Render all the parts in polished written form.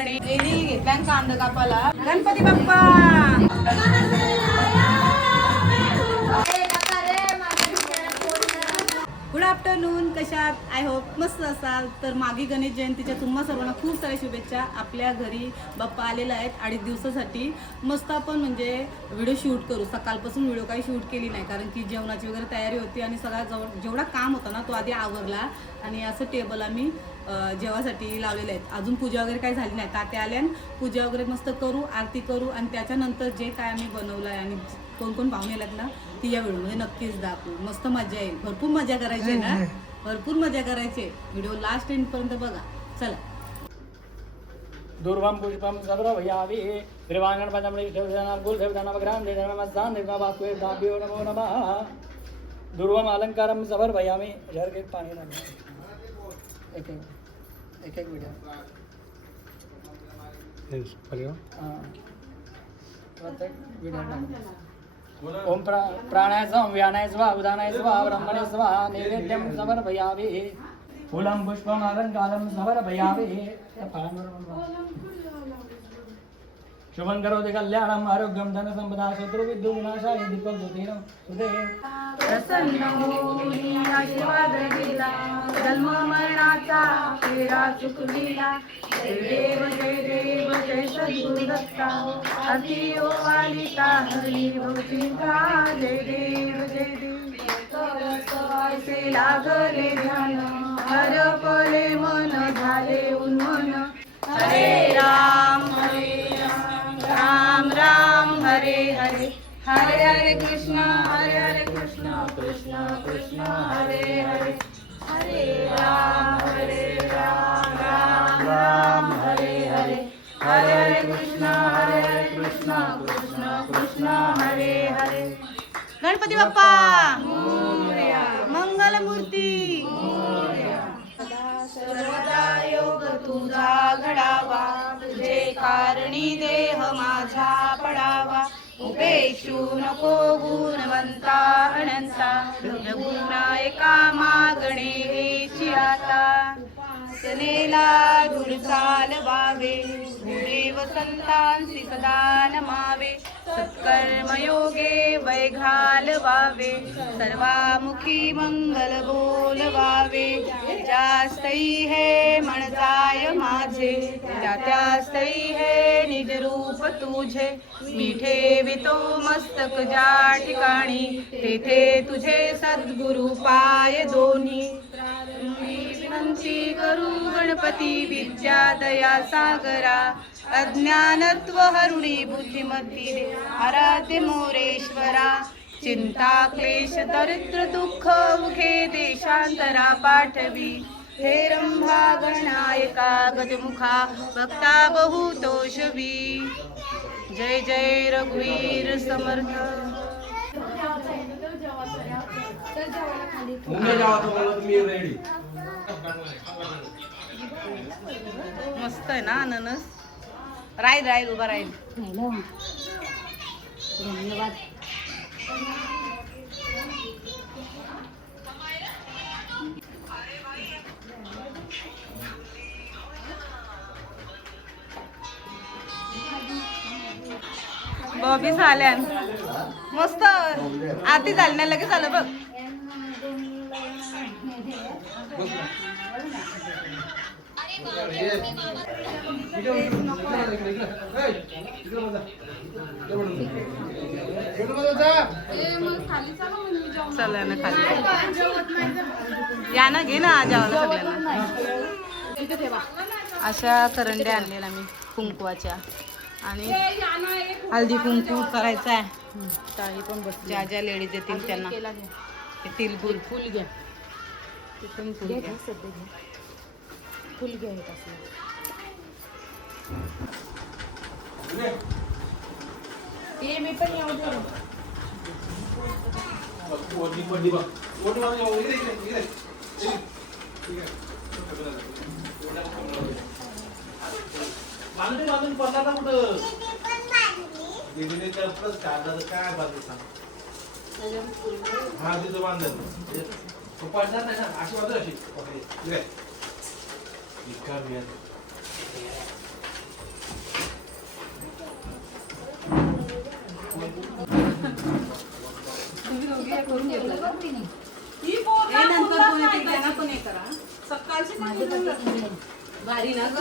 गणे घेतला कांदा कापाला. गणपती बाप्पा. Good afternoon. कशात? आय होप मस्त असाल. तर मागे गणेश जयंतीच्या तुम्हा सर्वांना खूप साऱ्या शुभेच्छा. आपल्या घरी बाप्पा आलेला आहेत 2.5 दिवसासाठी. मस्त आपण म्हणजे व्हिडिओ शूट करू. सकाळपासून व्हिडिओ काही शूट केली नाही कारण की जेवणाची वगैरे तयारी होती आणि सगळा जेवढा काम होता ना तो आधी आवरला. आणि असं टेबल आम्ही जेवासाठी लावलेले आहेत. अजून पूजा वगैरे काही झाली नाही. तात्या आल्या, पूजा वगैरे मस्त करू, आरती करू आणि त्याच्यानंतर जे काय आम्ही बनवलं आहे आणि कोण कोण पाहुणे आलेत ना ती या व्हिडिओमध्ये नक्कीच दाखवू. मस्त मजा येईल. भरपूर मजा करायची ना, भरपूर मजा करायची. व्हिडिओ लास्ट एंड पर्यंत बघा. चला. दुर्वम पुष्पम सब्रवयावे देवांगणपतमणिदेवदानवग्रामदेवदानमस्तानदेवदाभ्यो नमो नमः. दुर्वम अलंकारम समर्पयामि. जर पाणी लागलं. एक व्हिडिओ ओम प्राणाय स्वाहा व्यानाय स्वाहा उदानाय स्वाहा ब्रह्मणे स्वाहा. नैवेद्यम समर्पयामि. फूलं पुष्पम अलंकारम समर्पयामि. शुभं करोति कल्याणम् आरोग्यं धन संपदा शत्रु विद्यु विनाशाय दीपक ज्योतिरं सुदे. प्रसन्न होई आशीर्वाद दिला, जन्म मरणाचा फेरा चुकविला. जय देव जय देव जय सद्गुरु दत्ता, अति ओवालिता हरी भवचिंता. जय देव जय देव ऐसे लागले ध्यान, हरपले मन झाले उन्मन. हरे राम राम राम हरे हरे, हरे हरे कृष्ण कृष्ण कृष्ण हरे हरे. हरे राम राम राम हरे हरे, हरे हरे कृष्ण कृष्ण कृष्ण हरे हरे. गणपती बाप्पा मोरया, मंगलमूर्ती मोरया. सर्वदा योग तुझा घडावा, तुझे कारणी देह माझा पडावा. उपेक्षू नको गुणवंता अनंता, गुणायका मागणे हेची आता. सनेला दूर चालवावे, देव संतांसी सदा नमावे. सत्कर्मयोगे वै घालवावे, सर्वामुखी मंगल बोलवावे. जास्तई हे म्हणजाय माझे, त्यास्तई हे निज रूप तुझे. मी ठेवितो मस्तक ज्या ठिकाणी, तेथे तुझे सद्गुरु पाय दोन्ही. विनंती करू गणपती विद्या दया सागरा, अज्ञानत्व हरुणी बुद्धिमती दे. आराध्य मोरेश्वरा, चिंता क्लेश दरिद्र दुःख मुखे देशांतरा पाठवी. हे रंभा गणनायका गजमुखा, भक्ता बहुतोषवी. जय जय रघुवीर समर्थ. मस्त आहे ना अननस. राहील उभा राहील. धन्यवाद. बॉबी झाल्या मस्त. आधी झाली नाही लगेच आलं बघ. चला ना खाली या ना, घे ना जेवायला सगळ्यांना. अशा करंड्या आणलेल्या मी कुंकवाच्या आणि हळदी कुंकू करायचा आहे. काही पण बस ज्या ज्या लेडीज येतील त्यांना तिलगुल फुल घ्या. तिथून फुल घ्या, फुल घ्या. हे मी पण येऊ दे. बांधून पडला का कुठं? दीदीने प्लस काढला तर काय बाजूचा हा तिथं बांधलं तो पडणार नाही ना. अशी बाजू अशी ही पोरं हे नंतर पुन्हा कोणी खायला त्यांना पण हे करा. सकाळची ते करून जाते. भारी ना ग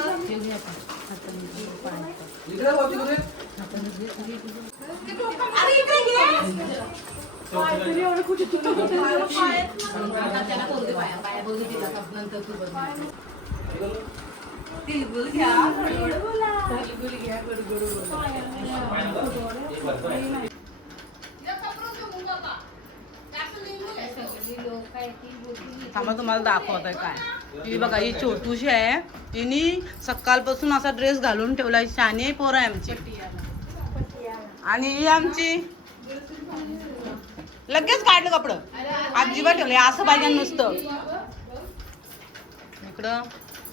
इकडे बघ, तिकडे. अरे इकडे घे. काहीतरी एवढं कुठे कुठे पायात ना. त्याला बोलते पाया बोलू तिला नंतर तू बघ तिळगुळ घ्या गडगड बोला तिळगुळ घ्या गडगड बोला थांबा तुम्हाला दाखवतोय काय ही बघा ही छोटूशी आहे हिनी सकाळपासून असा ड्रेस घालून ठेवलाय शानी पोर आहे आमची आणि ही आमची लगेच काढलं कपडं अजिबात ठेवलंय असं पाहिजे नुसतं इकडं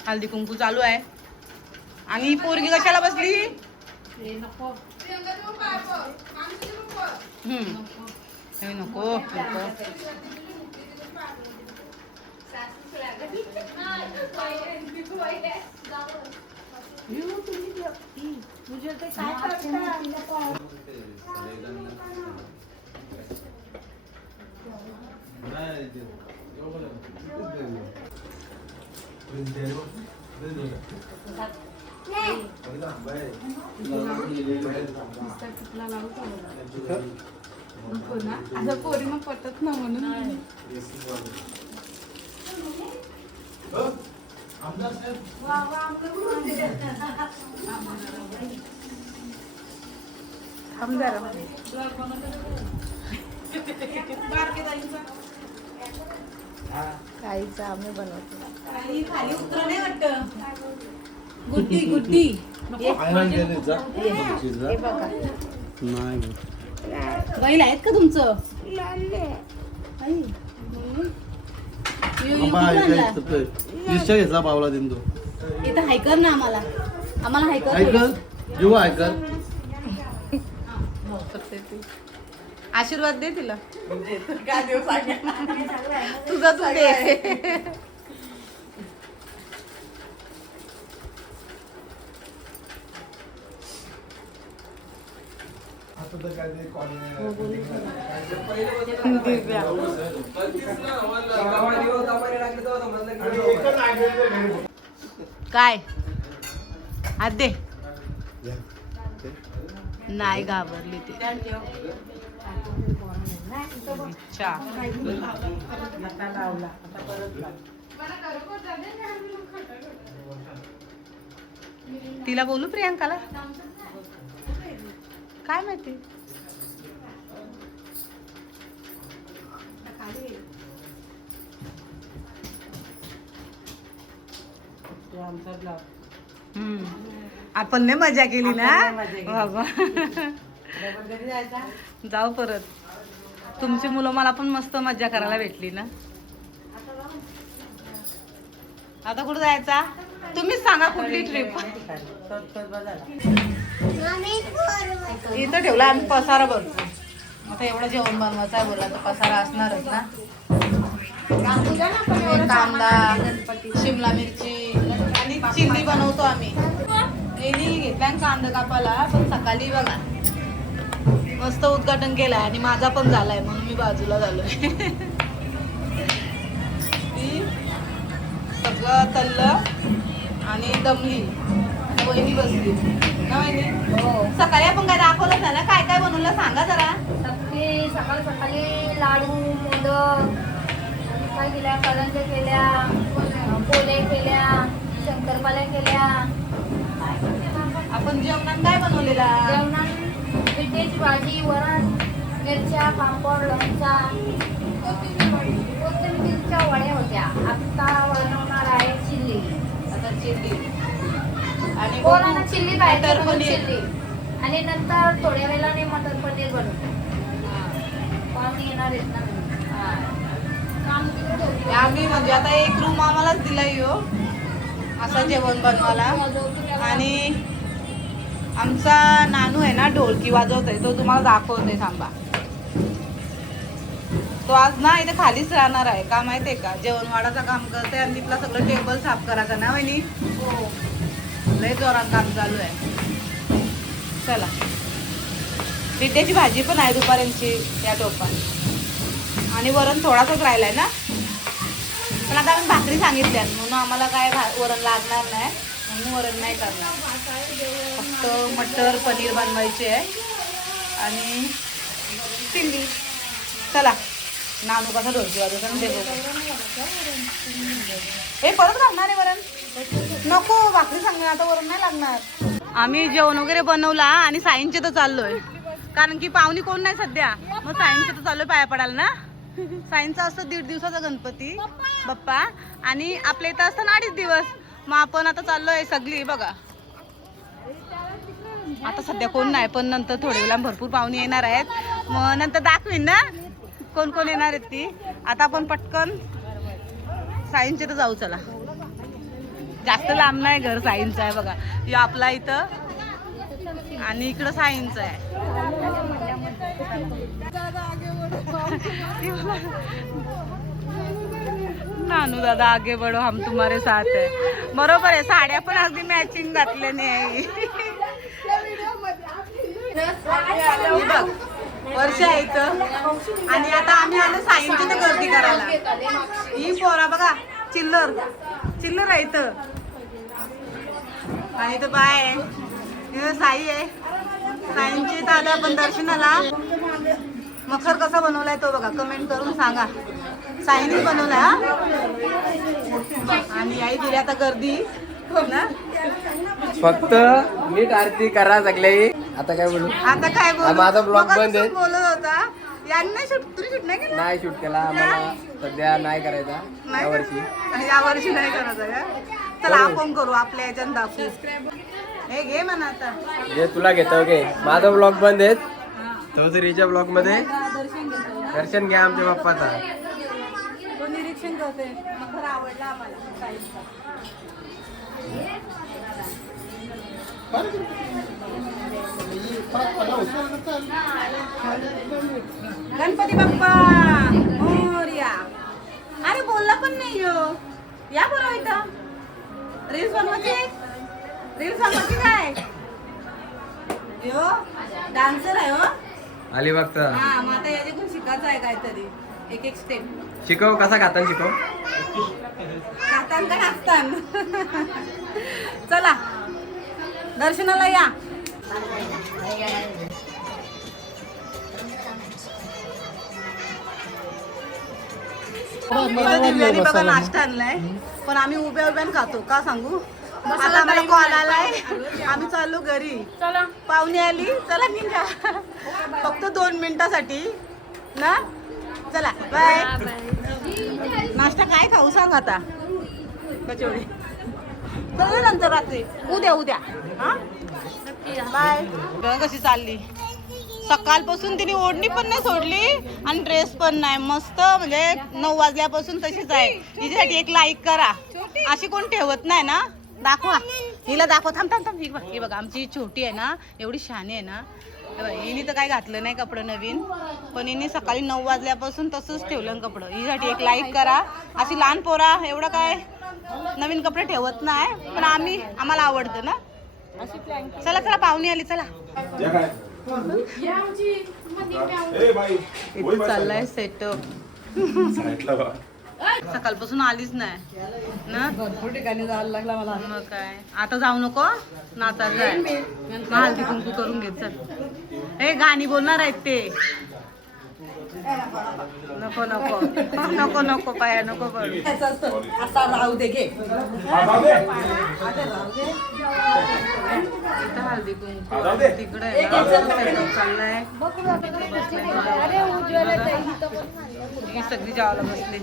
हल्दी कुंकू चालू आहे आणि ही पोरगी कशाला बसली हे नको नको असं पोरीनं पटत ना म्हणून काहीच आम्ही बनवतो खाली उतरा नाही वाटत गुड्डी गुड्डी हे बघा बैल आहेत का तुमचं घेतला पावला दिन तो इथं हायकर ना आम्हाला हायकर ऐकल जेव्हा ऐकल आशीर्वाद दे तिला तुझा तू दे आता तर काय ते काय आदे नाही घाबरली ती अच्छा तिला बोलू प्रियांकाला काय माहिती आपण नाही मजा केली ना बाबा जाऊ परत तुमची मुलं मला पण मस्त मजा करायला भेटली ना आता कुठं जायचा तुम्हीच सांगा कुठली ट्रिप इथं ठेवला आम्ही पसारा भरतो आता एवढं जेवण बनवायचं आहे बोला तर पसारा असणारच ना कांदा शिमला मिरची आणि चिल्ली बनवतो आम्ही नेहमी घेतला कांदा कापाला पण सकाळी बघा मस्त उद्घाटन केलंय आणि माझा पण झालाय म्हणून मी बाजूला झालोय ती सगळं तल्लं आणि दमली वहिनी बसली ना वहिनी हो सकाळी आपण काय दाखवलं ना काय काय बनवलं सांगा जरा सकाळी लाडू मोदक काय केल्या करंज्या केल्या पोळे केल्या शंकरपाल्या केल्या आपण जेवणात काय बनवलेला जेवणात पिठेची भाजी वरण मिरच्या पापड लोणचा कोथिंबीरच्या वड्या होत्या आता बनवणार आहे चिल्ली आता चिल्ली आणि कोणाला चिल्ली पाहिजे मटर म्हणून पनीर. चिल्ली आणि नंतर थोड्या वेळाने मटर पनीर बनवतो पाहुणे येणार आहेत ना काम तिकडे ठेवते. आम्ही म्हणजे आता एक रूम आम्हालाच दिलाय हो असं जेवण बनवायला आणि आमचा नानू आहे ना ढोलकी वाजवतोय तो तुम्हाला दाखवतोय थांबा तो आज ना इथे खालीच राहणार आहे का माहितीये का जेवण वाढाचं काम करते आणि तिथला सगळं टेबल साफ करायचं ना वहिनी लय जोरात काम चालू आहे चला पिठ्याची भाजी पण आहे दुपाऱ्यांची या टोपात आणि वरण थोडासाच राहिलाय ना, पण आता आम्ही भाकरी सांगितल्या म्हणून आम्हाला काय वरण लागणार नाही, म्हणून वरण नाही करणार. फक्त मटर पनीर बनवायचे आहे आणि चिल्ली. चला नानू कसा ढोलकी वाजवतो ना ते बघू. हे परत घालणार आहे वरण? नको, भाकरी सांगणार आता, वरण नाही लागणार. आम्ही जेवण वगैरे बनवला आणि साईंचे तर चाललोय, कारण की पाहुणी कोण नाही सध्या, मग साईंचे तर चाललोय पाया पडायला ना. साईंचा असतं 1.5 दिवसाचा गणपती बाप्पा आणि आपल्या इथं असतं 2.5 दिवस. मग आपण आता चाललोय सगळी बघा. आता सध्या कोण नाही, पण नंतर थोड्या वेळा भरपूर पाहुणी येणार आहेत, मग नंतर दाखवीन ना कोण कोण येणार आहेत ती. आता आपण पटकन साईंचे तर जाऊ. चला, जास्त लांब नाही घर, साईंचं आहे बघा. या आपला इथं आणि इकडं साईंचं आहे. नानू दादा आगे बढो, हम तुम्हारे साथ है. बरोबर आहे, साड्या पण अगदी मॅचिंग घातल्याने आहे. बघ वर्ष आहे इथं आणि आता आम्ही आलो साईंची तर गर्दी करायला. ही पोरा बघा, चिल्लर चिल्लर आहे इथं आणि इथं बाय आहे, इथं साई आहे. साईंची इथं आलं आपण दर्शनाला. मखर कसा बनवलाय तो बघा, कमेंट करून सांगा. साईने बनवलाय हा. आणि आई दिली आता गर्दी ना, फक्त नीट आरती करा सगळे. आता काय बोलू, आता काय बोलू, माझा ब्लॉग बंद आहे. बोलत होता यांनी शूट, तुम्ही शूट नाही केलं? नाही शूट केला, आम्हाला सध्या नाही करायचा यावर्षी. यावर्षी नाही करायचं का? चला आपण करू, आपल्या याच्यात दाखवू. हे घे म्हणा आता, हे तुला घेतो घे. माझा ब्लॉग बंद आहे, तो तरीच्या ब्लॉग मध्ये दर्शन घेतो. दर्शन घ्या आमच्या बाप्पाचा. तो निरीक्षण करते, मखर आवडला आम्हाला साईंचा. गणपती बाप्पा मोरया. अरे बोलला पण नाही हो. या बरोबर इथं रील्स बनवायची, रील्स बनवायची काय यो डान्सर आहे हो. आली बघता. हा, मग आता याच्याकडून शिकायचं आहे काहीतरी, एक एक स्टेप. शिकव, कसा खाताना शिकव. खातान का नाचतान. चला दर्शनाला या. दिव्याने बघा नाश्ता आणलाय, पण आम्ही उभ्या उभ्यान खातो. का सांगू, आता आम्हाला कॉल आलाय, आम्ही चाललो घरी. चला पाहुणे आली, चला निघा. फक्त 2 मिनिटासाठी ना. चला बाय. नाश्ता काय खाऊ सांग आता. कचोरी चल नंतर रात्री, उद्या हा बाय. बघ कशी चालली, सकाळपासून तिने ओढणी पण नाही सोडली आणि ड्रेस पण नाही. मस्त म्हणजे 9 वाजल्यापासून तशीच आहे. हिच्यासाठी एक लाईक करा, अशी कोण ठेवत नाही ना. दाखवा हिला, दाखवा. थांब थांब थांब. ही बघा आमची छोटी आहे ना, एवढी शहाणी आहे ना. हिने तर काय घातलं नाही कपडं नवीन, पण हिने सकाळी 9 वाजल्यापासून तसंच ठेवलं कपडं. हिच्यासाठी एक लाईक करा. अशी लहान पोरा एवढं काय नवीन कपडे ठेवत नाही, पण आम्हाला आवडतं ना. चला चला पाहुणी आली, चला. इथे चाललाय सेटअप. सकाळपासून आलीच नाही ना, भरपूर ठिकाणी जायला लागला मला. मग काय, आता जाऊ नको नाचायला जाय. मग हळदी कुंकू करून घेत. चल हे गाणी बोलणार आहेत ते. नको नको नको नको पाया नको पडू. आता राहू दे, घे हळदी कुंकू तिकडे चाललाय. ही सगळी जेवायला बसली.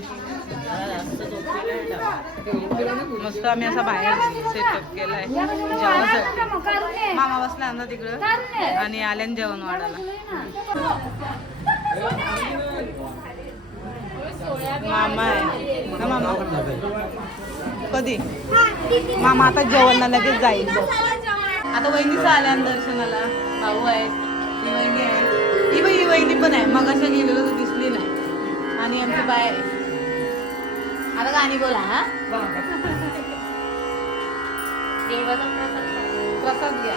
मस्त आम्ही असा बाहेर सेटअप केलाय जेवणासाठी. मामा बसला ना तिकडं आणि आल्यान जेवण वाढायला. मामा आहे ना, मामा कधी मामा आता जेवणला लगेच जाईल. आता वहिनीचं आल्या दर्शनाला. भाऊ आहे, ही वहिनी आहे, ही वहिनी पण आहे. मग असं गेलेलं तर दिसली नाही. आणि आमची बाय आहे. आता गाणी बोला. हा प्रसाद घ्या.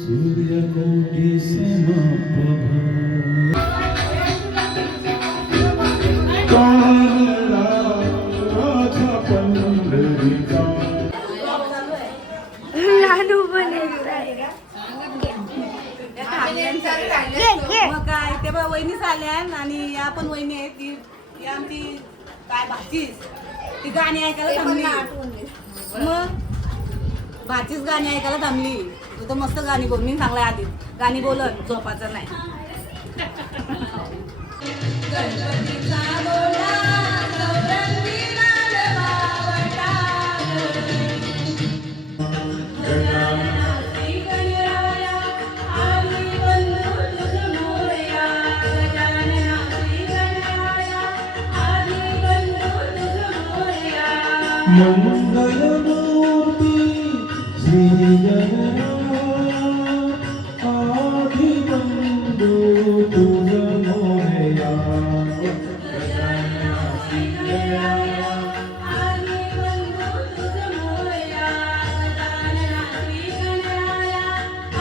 सूर्यकोटि समप्रभा काला राजा पंढरीचा लाडू बने मग काय ते बघ वहिनीच आल्या आणि या पण वहिनी आहेत ती आमची काय भाचीच ती गाणी ऐकायला थांबली मग भाचीच गाणी ऐकायला थांबली तू तर मस्त गाणी बोल मी सांगलाय आधी गाणी बोलत झोपाचं नाही गणपतीचा बोला गौरंगी लाल बावटा गजाननाची गणराया आली बंधू तुझ मोरया गजाननाची गणराया आली बंधू तुझ मोरया मंगलमूर्ती श्री गणराया आदि बंधू तुझ मोरया गजाननाची गणराया आली बंधू तुझ मोरया गजाननाची गणराया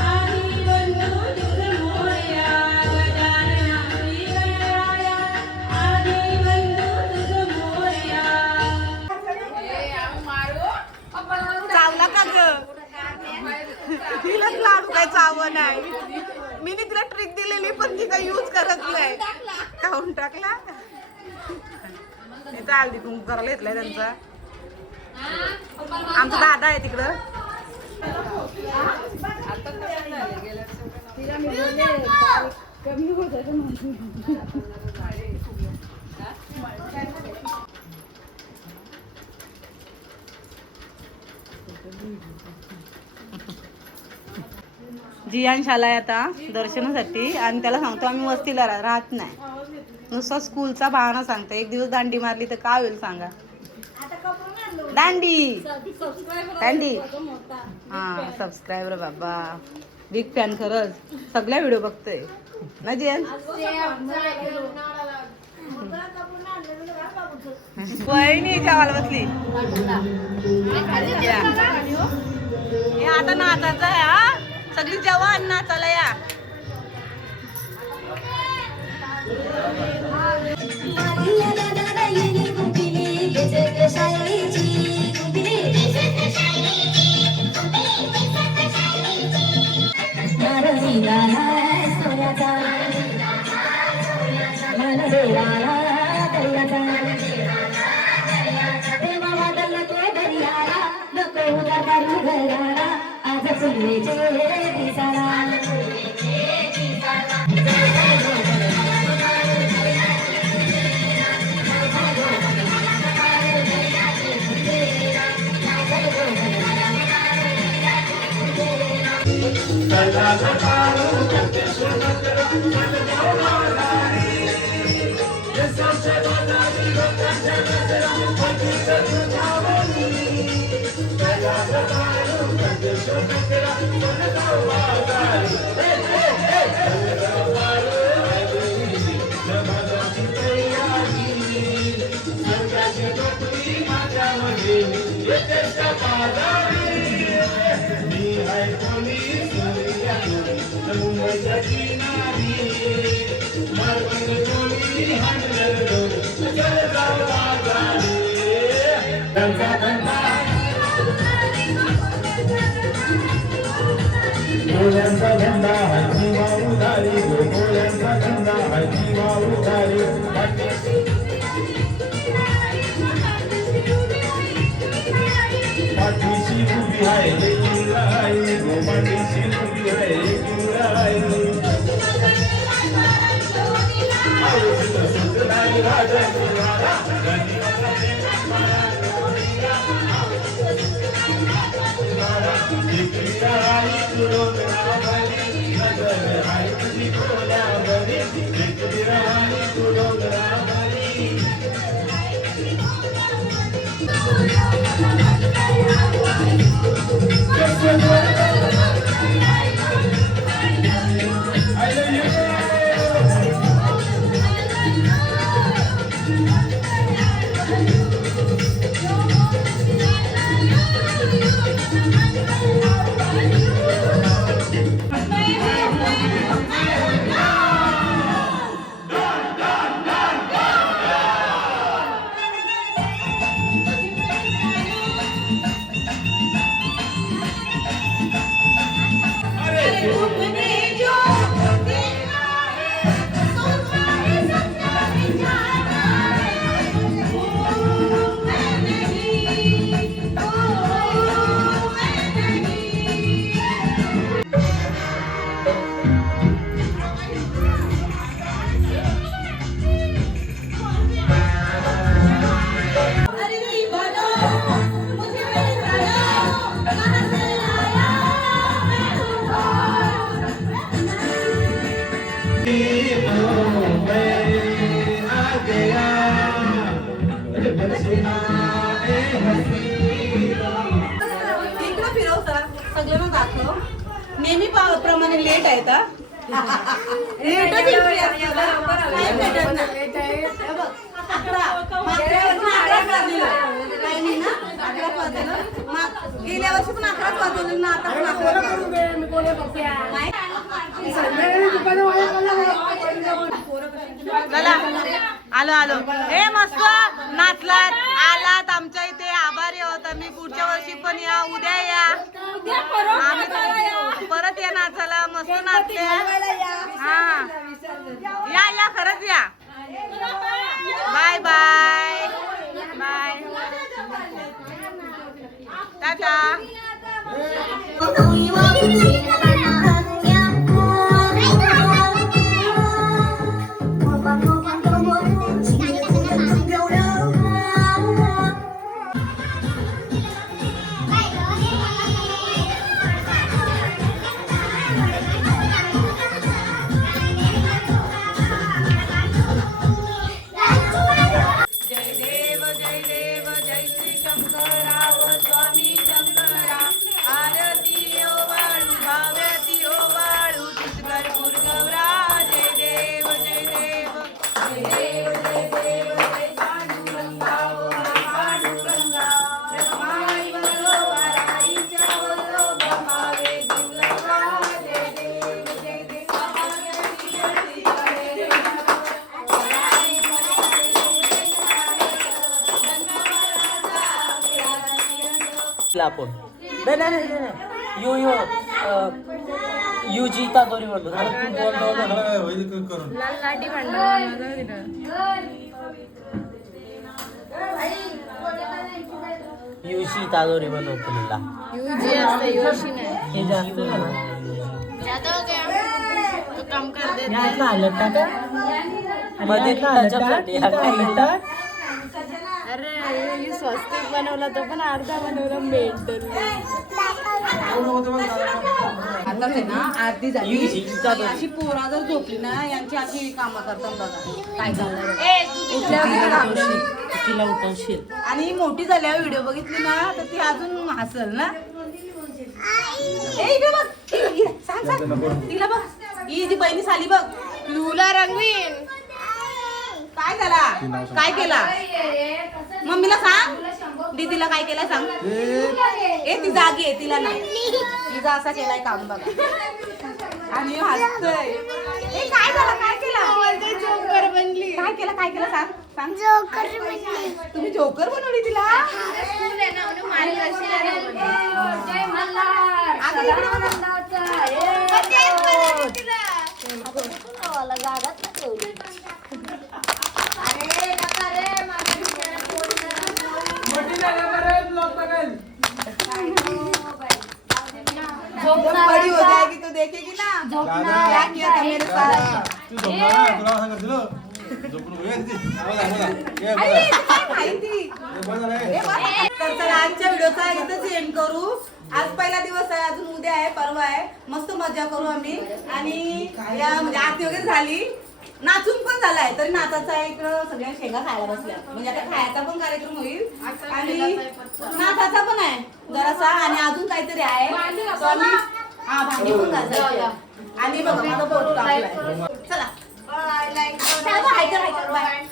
आली बंधू तुझ मोरया गजाननाची गणराया आली बंधू तुझ मोरया चावला का ग तिला लाडू काय चाव नाही मी तिला ट्रिक दिलेली पण ती काही यूज करत नाही खाऊन टाकला चालती तू करायला घेतलाय त्यांचा आमचा दादा आहे तिकडं जियांश आलाय आता दर्शनासाठी आणि त्याला सांगतो आम्ही वस्तीला राहत नाही नुसतं स्कूलचा बहाणा सांगतो एक दिवस दांडी मारली तर काय होईल सांगा दांडी दांडी हा सबस्क्रायबर बाबा बिग फॅन खरंच सगळ्या व्हिडिओ बघतोय ना जियान वहिनी जेवायला बसली हे आता नाचायचं आहे हा सगळी जेवण नाचायला या गोळ्यांचा धंदा हायची वाळू झाली गोळ्यांचा धंदा हायची वाळू झाली पाठीशी उभी आहे लेकीन राहिली गो पाठीशी उभी आहे लेकीन राहिली सुतराई राजा इकडं फिरव सर सगळ्यांना दाखव नेहमी प्रमाणे लेट आहे का लेटच एंट्री असते ना. काय भेटत नाही. हे बघ, 11 मागच्या वर्षी 11 वाजलेलं. काही नाही ना 11 वाजलेलं. गेल्या वर्षी पण 11 वाजवलेलं ना आता पण 11 नाही. चला आलो आलो हे मस्त नाचलात आलात आमच्या इथे आभारी आहोत आम्ही पुढच्या वर्षी पण या उद्या या आम्ही परत या नाचायला मस्त नाचले हा या या खरंच या बाय बाय बाय टाटा आपण नाही यो यो युजी तादोरी म्हणतो युशी तादोरी बनवतो तुला युजी असते योशी नाही हे जास्त काम कर दे मध्ये अरे ही स्वस्तिक बनवला तो पण अर्धा बनवला मेंटल आता ते ना आरती झाली अशी पोरा जर झोपली ना यांची अशी कामं करतात बघा काय चाललंय तिला उठवशील आणि मोठी झाल्यावर व्हिडिओ बघितली ना तर ती अजून हसल ना ए इकडे बघ सांग सांग तिला बघ ही जी बहिणी साली बघ लुला रंगवीन काय झाला काय केला मम्मीला सांग दीदीला काय केलं सांग ए ती जागी आहे तिला नाही तिचा असा केलाय काम बघा आणि हसतोय ए काय झालं काय केलं जोकर बनली काय केलं सांग सांग जोकर तुम्ही जोकर बनवली तिला अगं इकडे बघा. जब बड़ी हो जाएगी तो देखेगी ना क्या किया था मेरे साथ तर चला आजच्या व्हिडिओचा इथंच एंड करू आज पहिला दिवस आहे अजून उद्या आहे परवा आहे मस्त मजा करू आम्ही आणि या म्हणजे आरती वगैरे झाली नाचून पण झालाय तरी नाचाचा इकडं सगळ्या शेंगा खायला बसल्या म्हणजे आता खायचा पण कार्यक्रम होईल आणि नाचाचा पण आहे जरासा आणि अजून काहीतरी आहे तो आम्ही हा भांडी पण घालायची आणि बघा माझा फोटो टाकलाय चला बाय लाईक बाय